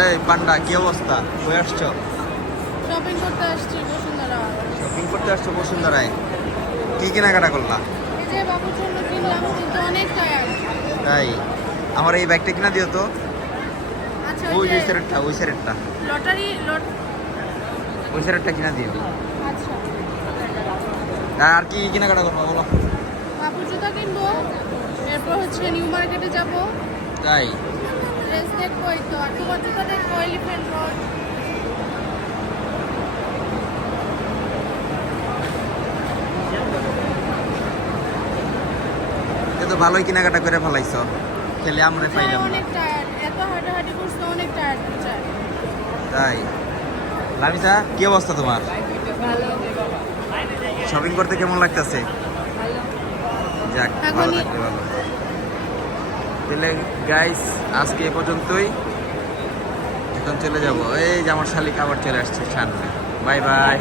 এই পান্ডা কি অবস্থা? কই আসছো? শপিং করতে আসছি বসুন্ধরা। শপিং করতে আসছো বসুন্ধরায়? কি কেনাকাটা করলা? এই যে বাবুর জন্য কিনলাম, কিন্তু অনেক টায়ার্ড। তাই আমার এই ব্যাগটা কিনা দিও তো। আচ্ছা ওই যে স্যারেরটা, ওই স্যারেরটা, লটারি লট। ওই স্যারেরটা কিনা দিও। আচ্ছা, আর কি কেনাকাটা করবো বলো? বাবুর জুতা কিনবো, এরপর হচ্ছে নিউ মার্কেটে যাব, তাই ড্রেস দেখবো। এই তো, আর তোমার জুতা দেখবো এলিফ্যান্ট রোড। এ তো ভালোই কেনাকাটা করে ফেলাইছো, খেলে আমরা পাইলাম না। অনেক টায়ার্ড, এত হাঁটাহাঁটি করছে, অনেক টায়ার্ড হচ্ছে। তাই লামিসা কি অবস্থা তোমার? শপিং করতে কেমন লাগতেছে? যাক, ভালো থাকলে ভালো। তাহলে গাইস আজকে এ পর্যন্তই, এখন চলে যাব। এই যে আমার শালিক আবার চলে আসছে সামনে। Bye bye.